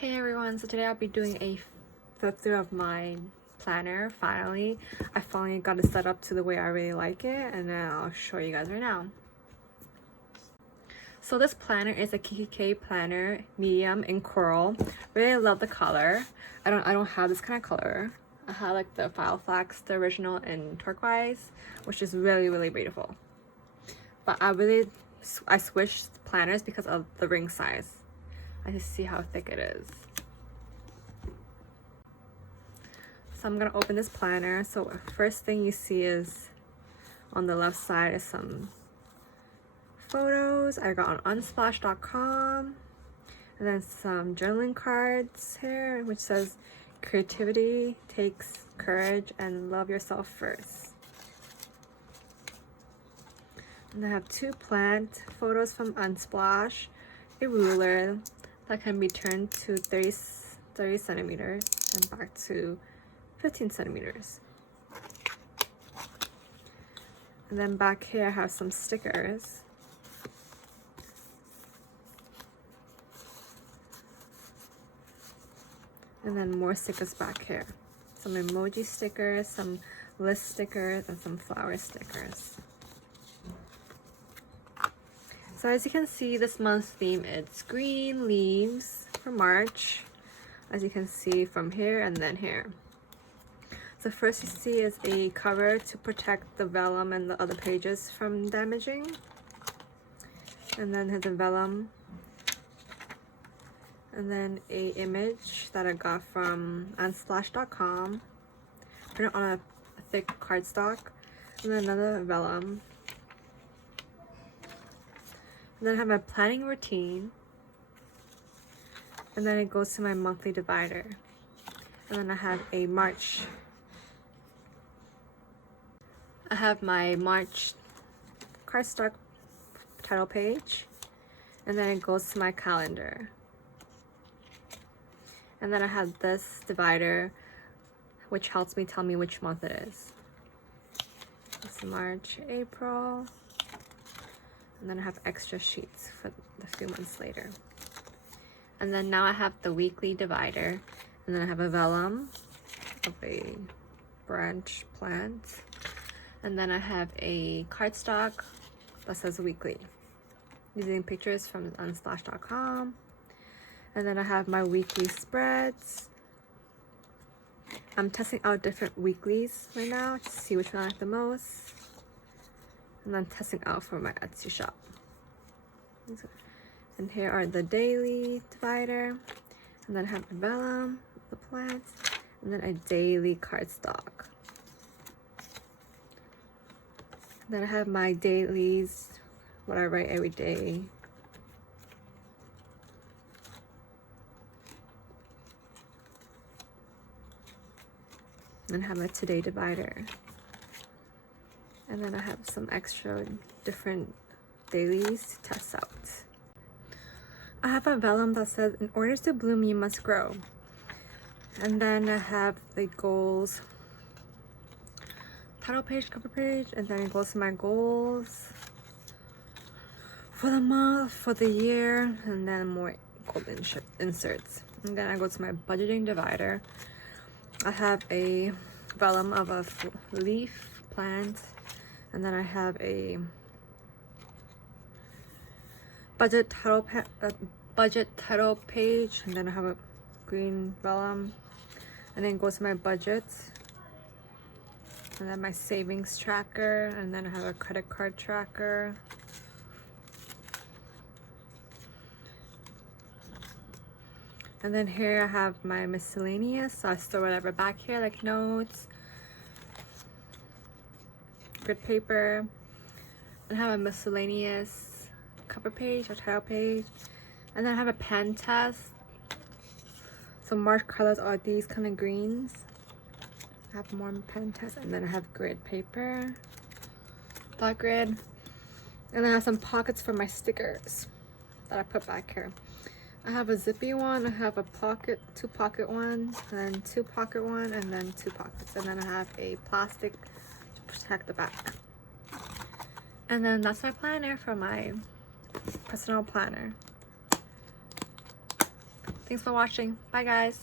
Hey everyone, so today I'll be doing a flip through of my planner. I finally got it set up to the way I really like it, and then I'll show you guys right now. So this planner is a Kikki K Planner medium in coral. Really love the color. I don't have this kind of color. I have like the Filofax, the original in turquoise, which is really beautiful. But I switched planners because of the ring size. I just see how thick it is. So I'm gonna open this planner. So first thing you see is on the left side is some photos I got on unsplash.com, and then some journaling cards here which says creativity takes courage and love yourself first. And I have two plant photos from Unsplash, a ruler that can be turned to 30 centimeters and back to 15 centimeters. And then back here I have some stickers. And then more stickers back here. Some emoji stickers, some list stickers, and some flower stickers. So as you can see, this month's theme is green leaves for March, as you can see from here and then here. So first you see is a cover to protect the vellum and the other pages from damaging. And then has a vellum. And then a image that I got from unsplash.com, printed on a thick cardstock. And then another vellum. And then I have my planning routine, and then it goes to my monthly divider. And then I have a March. I have my March cardstock title page, and then it goes to my calendar. And then I have this divider, which helps me tell me which month it is. It's March, April. And then I have extra sheets for the few months later. And then now I have the weekly divider. And then I have a vellum of a branch plant. And then I have a cardstock that says weekly, using pictures from unsplash.com. And then I have my weekly spreads. I'm testing out different weeklies right now to see which one I like the most. And I'm testing out for my Etsy shop. And here are the daily divider. And then I have the vellum, the plants, and then a daily cardstock. Then I have my dailies, what I write every day. And I have a today divider. And then I have some extra different dailies to test out. I have a vellum that says, in order to bloom, you must grow. And then I have the goals, title page, cover page, and then it goes to my goals for the month, for the year, and then more gold inserts. And then I go to my budgeting divider. I have a vellum of a leaf plant. And then I have a budget title page, and then I have a green vellum, and then it goes to my budget, and then my savings tracker, and then I have a credit card tracker. And then here I have my miscellaneous, so I store whatever back here, like notes, grid paper, and I have a miscellaneous cover page or title page, and then I have a pen test. So March colors are these kind of greens. I have more pen tests, and then I have grid paper, dot grid, and then I have some pockets for my stickers that I put back here. I have a zippy one, I have a pocket, two pocket one, and then two pocket one, and then two pockets, and then I have a plastic protect the back. And then that's my planner for my personal planner. Thanks for watching. Bye guys.